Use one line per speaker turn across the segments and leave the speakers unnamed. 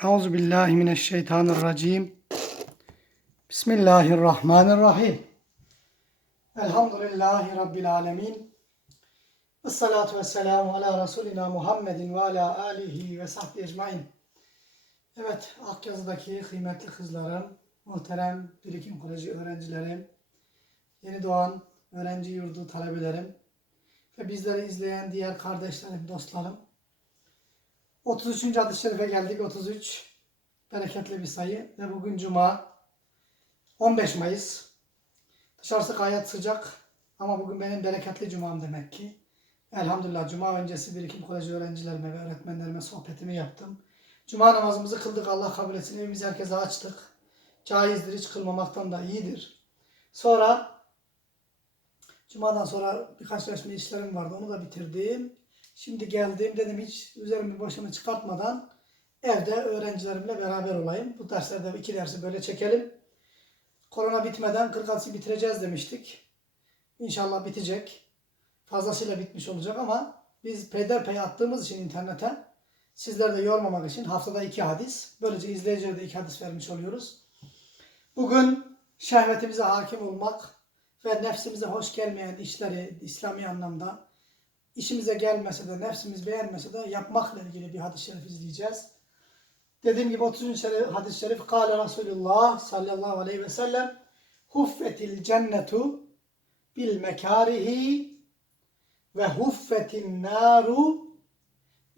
Euzu billahi mineşşeytanirracim. Bismillahirrahmanirrahim. Elhamdülillahi rabbil alamin. Essalatu vesselamu ala Resulina Muhammedin ve ala alihi ve sahbihi ecmain. Evet, Akyazı'daki kıymetli kızlarım, muhterem Birikim Koleji öğrencilerim, yeni doğan öğrenci yurdu talebelerim ve bizleri izleyen diğer kardeşlerim, dostlarım. 33. hadis-i şerife geldik. 33 bereketli bir sayı ve bugün cuma 15 Mayıs. Dışarısı gayet sıcak ama bugün benim bereketli cumam demek ki. Elhamdülillah cuma öncesi Birikim Koleji öğrencilerime ve öğretmenlerime sohbetimi yaptım. Cuma namazımızı kıldık Allah kabul etsin. Evimizi herkese açtık. Caizdir hiç kılmamaktan da iyidir. Sonra Cuma'dan sonra birkaç resmi işlerim vardı. Onu da bitirdim. Şimdi geldim dedim hiç üzerimi başımı çıkartmadan evde öğrencilerimle beraber olayım. Bu derslerde iki dersi böyle çekelim. Korona bitmeden 40 hadisi bitireceğiz demiştik. İnşallah bitecek. Fazlasıyla bitmiş olacak ama biz peyderpey attığımız için internete sizleri de yormamak için haftada iki hadis. Böylece izleyicilere de iki hadis vermiş oluyoruz. Bugün şehvetimize hakim olmak ve nefsimize hoş gelmeyen işleri İslami anlamda işimize gelmese de, nefsimiz beğenmese de yapmakla ilgili bir hadis-i şerif izleyeceğiz. Dediğim gibi 30. hadis-i şerif Kale Resulullah sallallahu aleyhi ve sellem Huffetil cennetu bil mekarihi ve huffetin naru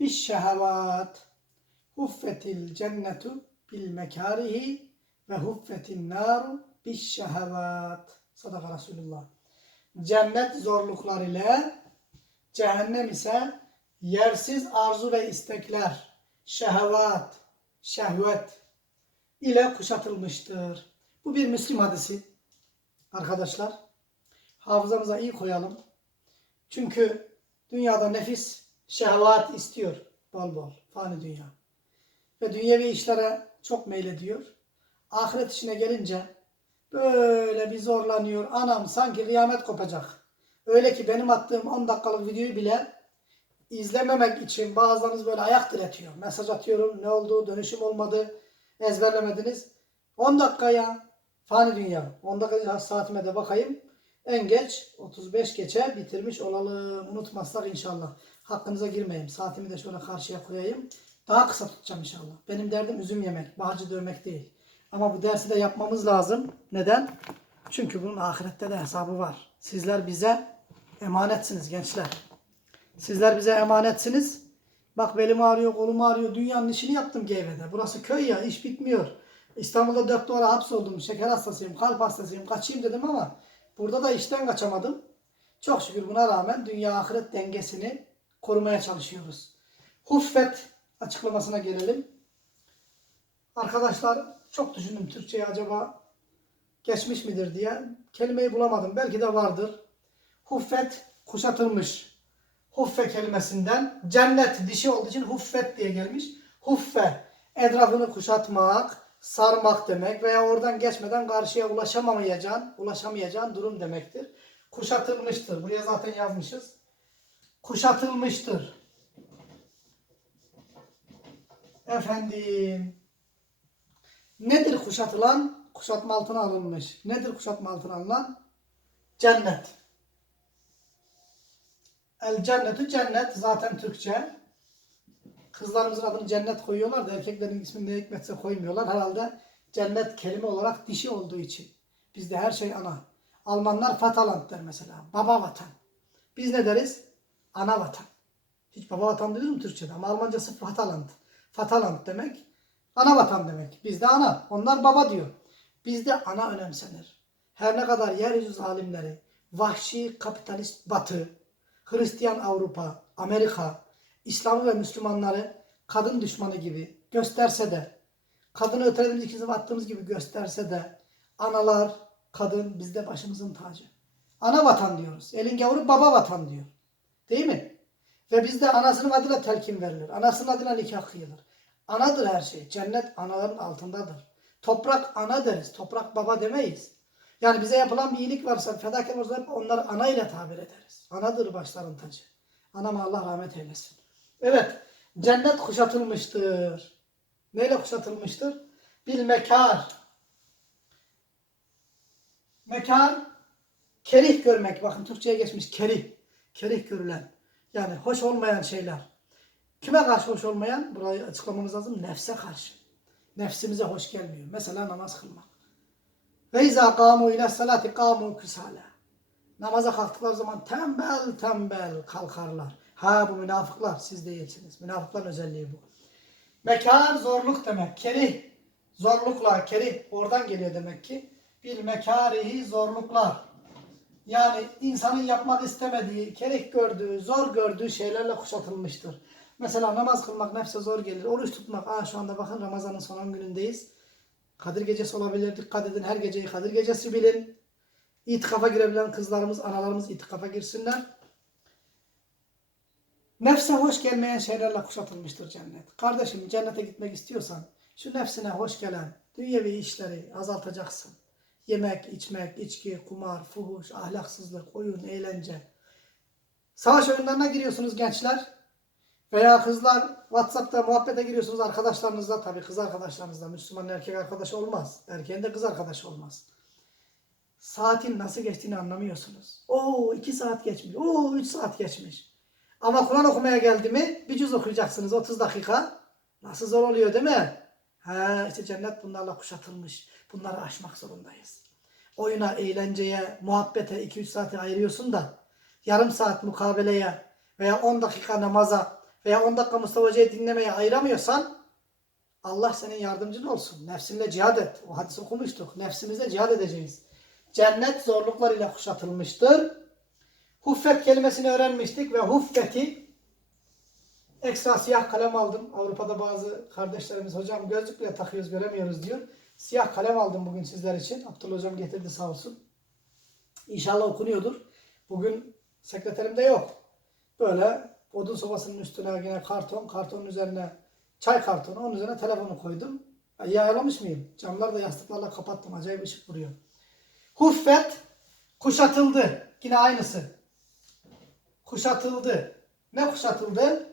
bis şehevat. Huffetil cennetu bil mekarihi ve huffetin naru bis şehevat. Sadaka Resulullah. Cennet zorluklar ile Cehennem ise yersiz arzu ve istekler, şehvat, şehvet ile kuşatılmıştır. Bu bir Müslim hadisi. Arkadaşlar, hafızamıza iyi koyalım. Çünkü dünyada nefis şehvat istiyor bol bol, fani dünya. Ve dünyevi işlere çok meylediyor. Ahiret işine gelince böyle bir zorlanıyor. Anam sanki kıyamet kopacak. Öyle ki benim attığım 10 dakikalık videoyu bile izlememek için bazılarınız böyle ayak diretiyor. Mesaj atıyorum. Ne oldu? Dönüşüm olmadı. Ezberlemediniz. 10 dakika ya. Fani dünya. 10 dakika saatime de bakayım. En geç 35 geçe bitirmiş olalım. Unutmazsak inşallah. Hakkınıza girmeyeyim. Saatimi de şöyle karşıya koyayım. Daha kısa tutacağım inşallah. Benim derdim üzüm yemek. Bağcı dövmek değil. Ama bu dersi de yapmamız lazım. Neden? Çünkü bunun ahirette de hesabı var. Sizler bize emanetsiniz gençler. Sizler bize emanetsiniz. Bak belim ağrıyor, kolum ağrıyor. Dünyanın işini yaptım GV'de. Burası köy ya, iş bitmiyor. İstanbul'da dört duvara hapsoldum. Şeker hastasıyım, kalp hastasıyım. Kaçayım dedim ama burada da işten kaçamadım. Çok şükür buna rağmen dünya ahiret dengesini korumaya çalışıyoruz. Huffet açıklamasına gelelim. Arkadaşlar çok düşündüm Türkçe'ye acaba geçmiş midir diye. Kelimeyi bulamadım. Belki de vardır. Huffet kuşatılmış. Huffe kelimesinden cennet dişi olduğu için huffet diye gelmiş. Huffe etrafını kuşatmak, sarmak demek veya oradan geçmeden karşıya ulaşamamayacağın, ulaşamayacağın durum demektir. Kuşatılmıştır. Buraya zaten yazmışız. Kuşatılmıştır. Efendim. Nedir kuşatılan? Kuşatma altına alınmış. Nedir kuşatma altına alınan? Cennet. El cennetu cennet zaten Türkçe. Kızlarımızın adını cennet koyuyorlar da erkeklerin ismini ne hikmetse koymuyorlar. Herhalde cennet kelime olarak dişi olduğu için. Bizde her şey ana. Almanlar Vaterland der mesela. Baba vatan. Biz ne deriz? Ana vatan. Hiç baba vatan bilir mi Türkçe'de? Ama Almancası Vaterland. Vaterland demek ana vatan demek. Bizde ana. Onlar baba diyor. Bizde ana önemsenir. Her ne kadar yeryüzü zalimleri, vahşi kapitalist batı, Hristiyan Avrupa, Amerika, İslam'ı ve Müslümanları kadın düşmanı gibi gösterse de, kadını ötelediğimiz ikisini attığımız gibi gösterse de, analar, kadın bizde başımızın tacı. Ana vatan diyoruz. Elin gavuru baba vatan diyor. Değil mi? Ve bizde anasının adıyla telkin verilir. Anasının adıyla nikah kıyılır. Anadır her şey. Cennet anaların altındadır. Toprak ana deriz. Toprak baba demeyiz. Yani bize yapılan bir iyilik varsa fedakar olursa onları ana ile tabir ederiz. Anadır başların tacı. Anama Allah rahmet eylesin. Evet. Cennet kuşatılmıştır. Neyle kuşatılmıştır? Bil mekar. Mekar, kerih görmek. Bakın Türkçe'ye geçmiş kerih. Kerih görülen. Yani hoş olmayan şeyler. Kime karşı hoş olmayan? Burayı açıklamamız lazım. Nefse karşı. Nefsimize hoş gelmiyor. Mesela namaz kılmak. Ve izâ kâmû ile salati kâmû küsâlâ. Namaza kalktıkları zaman tembel tembel kalkarlar. Ha bu münafıklar siz değilsiniz. Münafıkların özelliği bu. Mekar zorluk demek. Kerih zorluklar, kerih oradan geliyor demek ki. Bir mekarihi zorluklar. Yani insanın yapmak istemediği, kerih gördüğü, zor gördüğü şeylerle kuşatılmıştır. Mesela namaz kılmak nefse zor gelir. Oruç tutmak. Aa şu anda bakın Ramazan'ın son günündeyiz. Kadir gecesi olabilir. Dikkat edin her geceyi Kadir gecesi bilin. İtikafa girebilen kızlarımız, analarımız itikafa girsinler. Nefse hoş gelmeyen şeylerle kuşatılmıştır cennet. Kardeşim cennete gitmek istiyorsan şu nefsine hoş gelen dünyevi işleri azaltacaksın. Yemek, içmek, içki, kumar, fuhuş, ahlaksızlık, oyun, eğlence. Savaş oyunlarına giriyorsunuz gençler. Veya kızlar WhatsApp'ta muhabbete giriyorsunuz arkadaşlarınızla. Tabii kız arkadaşlarınızla. Müslüman erkek arkadaş olmaz. Erkeğin de kız arkadaş olmaz. Saatin nasıl geçtiğini anlamıyorsunuz. Oo iki saat geçmiş. Oo üç saat geçmiş. Ama Kur'an okumaya geldi mi bir cüz okuyacaksınız 30 dakika. Nasıl zor oluyor değil mi? Ha işte cennet bunlarla kuşatılmış. Bunları aşmak zorundayız. Oyuna, eğlenceye, muhabbete 2-3 saati ayırıyorsun da yarım saat mukabeleye veya 10 dakika namaza veya 10 dakika Mustafa Hoca'yı dinlemeye ayıramıyorsan Allah senin yardımcın olsun. Nefsinle cihad et. O hadis okumuştuk. Nefsimizle cihad edeceğiz. Cennet zorluklarıyla kuşatılmıştır. Huffet kelimesini öğrenmiştik ve huffeti ekstra siyah kalem aldım. Avrupa'da bazı kardeşlerimiz hocam gözlük bile takıyoruz göremiyoruz diyor. Siyah kalem aldım bugün sizler için. Abdullah hocam getirdi sağ olsun. İnşallah okunuyordur. Bugün sekreterimde yok. Böyle odun sobasının üstüne yine karton, kartonun üzerine çay kartonu, onun üzerine telefonu koydum. İyi ayarlamış mıyım? Camları da yastıklarla kapattım. Acayip ışık vuruyor. Huffet kuşatıldı. Yine aynısı. Kuşatıldı. Ne kuşatıldı?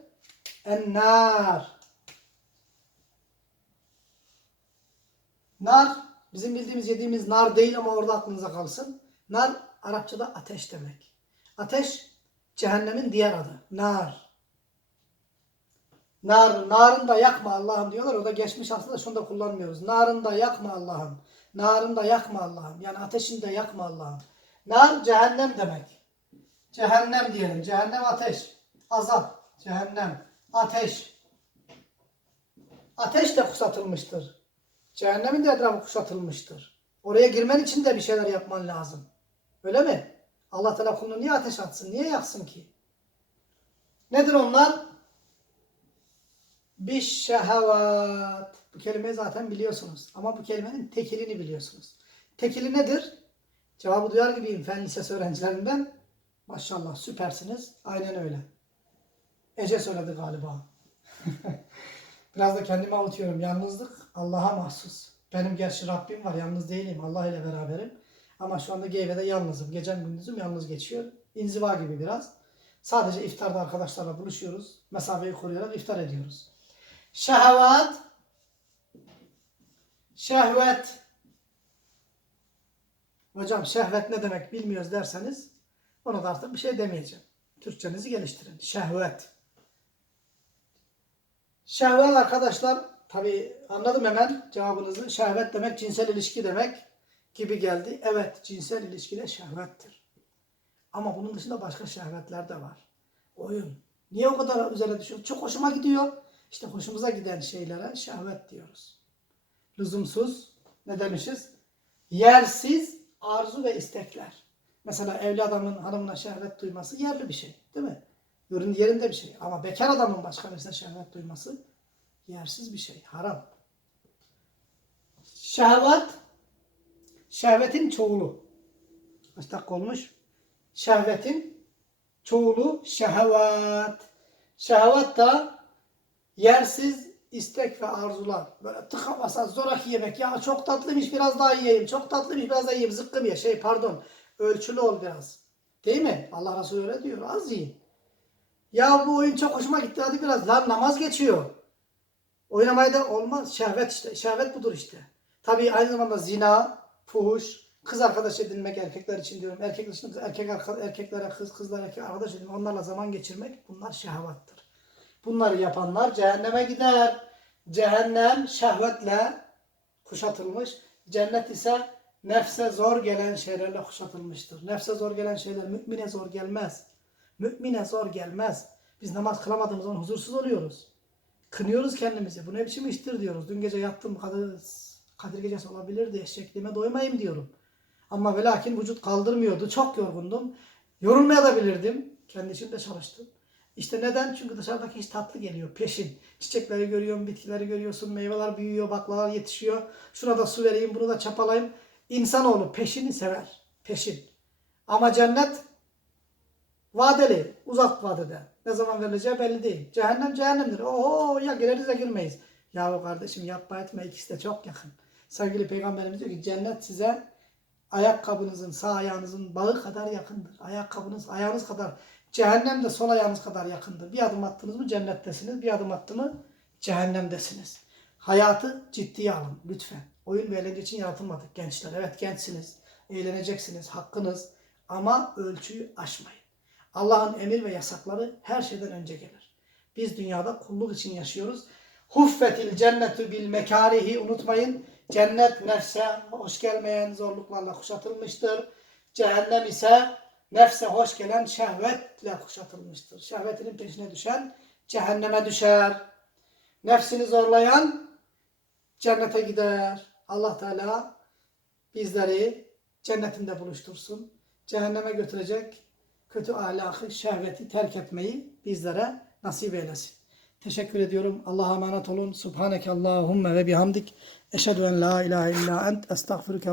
Ennar. Nar bizim bildiğimiz yediğimiz nar değil ama orada aklınıza kalsın. Nar Arapçada ateş demek. Ateş cehennemin diğer adı. Nar. Nar, narın da yakma Allah'ım diyorlar. O da geçmiş aslında şunu da kullanmıyoruz. Narın da yakma Allah'ım. Narın da yakma Allah'ım. Yani ateşini de yakma Allah'ım. Nar cehennem demek. Cehennem diyelim. Cehennem ateş. Azap. Cehennem. Ateş. Ateş de kuşatılmıştır. Cehennemin de etrafı kuşatılmıştır. Oraya girmen için de bir şeyler yapman lazım. Öyle mi? Allah Teala kulunu niye ateş atsın? Niye yaksın ki? Nedir onlar? Bir şehvat. Bu kelimeyi zaten biliyorsunuz. Ama bu kelimenin tekilini biliyorsunuz. Tekili nedir? Cevabı duyar gibiyim fen lisesi öğrencilerinden. Maşallah süpersiniz. Aynen öyle. Ece söyledi galiba. Biraz da kendimi avutuyorum. Yalnızlık Allah'a mahsus. Benim gerçi Rabbim var. Yalnız değilim. Allah ile beraberim. Ama şu anda Geyve'de yalnızım. Gecem gündüzüm yalnız geçiyor. İnziva gibi biraz. Sadece iftarda arkadaşlarla buluşuyoruz. Mesafeyi koruyarak iftar ediyoruz. Şehvat. Şehvet. Hocam şehvet ne demek bilmiyoruz derseniz ona da artık bir şey demeyeceğim. Türkçenizi geliştirin. Şehvet. Şehvet arkadaşlar tabi anladım hemen cevabınızı. Şehvet demek cinsel ilişki demek gibi geldi. Evet cinsel ilişki de şehvettir. Ama bunun dışında başka şehvetler de var. Oyun. Niye o kadar üzerine düşüyor? Çok hoşuma gidiyor. İşte hoşumuza giden şeylere şehvet diyoruz. Lüzumsuz ne demişiz? Yersiz arzu ve istekler. Mesela evli adamın hanımına şehvet duyması yerli bir şey. Değil mi? Ürün yerinde bir şey. Ama bekar adamın başka birisine şehvet duyması yersiz bir şey. Haram. Şehvet şehvetin çoğulu. Kaç dakika olmuş? Şehvetin çoğulu şehvet. Şehvet da yersiz istek ve arzular. Böyle tıka basa zoraki yemek. Ya çok tatlıymış biraz daha yiyeyim. Çok tatlıymış biraz daha yiyeyim. Zıkkım ye. Şey pardon. Ölçülü ol biraz. Değil mi? Allah Resulü öyle diyor. Az yiyin. Ya bu oyun çok hoşuma gitti. Hadi biraz. Lan namaz geçiyor. Oynamaya da olmaz. Şehvet işte. Şehvet budur işte. Tabii aynı zamanda zina, fuhuş, kız arkadaş edinmek erkekler için diyorum. Erkek için erkek erkeklere kız kızlara erkek arkadaş edinmek, onlarla zaman geçirmek bunlar şehvattır. Bunları yapanlar cehenneme gider. Cehennem şehvetle kuşatılmış. Cennet ise nefse zor gelen şeylerle kuşatılmıştır. Nefse zor gelen şeyler mümine zor gelmez. Mümine zor gelmez. Biz namaz kılamadığımız zaman huzursuz oluyoruz. Kınıyoruz kendimizi. Bu ne biçim iştir diyoruz. Dün gece yattım Kadir, Kadir gecesi olabilirdi. Eşekliğime doymayayım diyorum. Ama ve lakin vücut kaldırmıyordu. Çok yorgundum. Yorulmaya da bilirdim. Kendi içimde çalıştım. İşte neden? Çünkü dışarıdaki hiç tatlı geliyor. Peşin. Çiçekleri görüyorsun, bitkileri görüyorsun, meyveler büyüyor, baklalar yetişiyor. Şuna da su vereyim, bunu da çapalayayım. İnsanoğlu peşini sever. Peşin. Ama cennet vadeli, uzak vadede. Ne zaman verileceği belli değil. Cehennem cehennemdir. Oo ya gireriz ya girmeyiz. Ya kardeşim yapma etme ikisi de çok yakın. Sevgili Peygamberimiz diyor ki cennet size ayakkabınızın sağ ayağınızın bağı kadar yakındır. Ayakkabınız ayağınız kadar. Cehennem de sol ayağınız kadar yakındır. Bir adım attınız mı cennettesiniz. Bir adım attı mı cehennemdesiniz. Hayatı ciddiye alın lütfen. Oyun ve eğlence için yaratılmadık gençler. Evet gençsiniz. Eğleneceksiniz. Hakkınız. Ama ölçüyü aşmayın. Allah'ın emir ve yasakları her şeyden önce gelir. Biz dünyada kulluk için yaşıyoruz. Huffetil cennetu bil mekarihi unutmayın. Cennet nefse hoş gelmeyen zorluklarla kuşatılmıştır. Cehennem ise nefse hoş gelen şehvetle kuşatılmıştır. Şehvetinin peşine düşen cehenneme düşer. Nefsini zorlayan cennete gider. Allah Teala bizleri cennetinde buluştursun. Cehenneme götürecek kötü ahlakı, şehveti terk etmeyi bizlere nasip eylesin. Teşekkür ediyorum. Allah'a emanet olun. Subhaneke Allahümme ve bihamdik. Eşhedü en la ilahe illa ent. Estağfurüke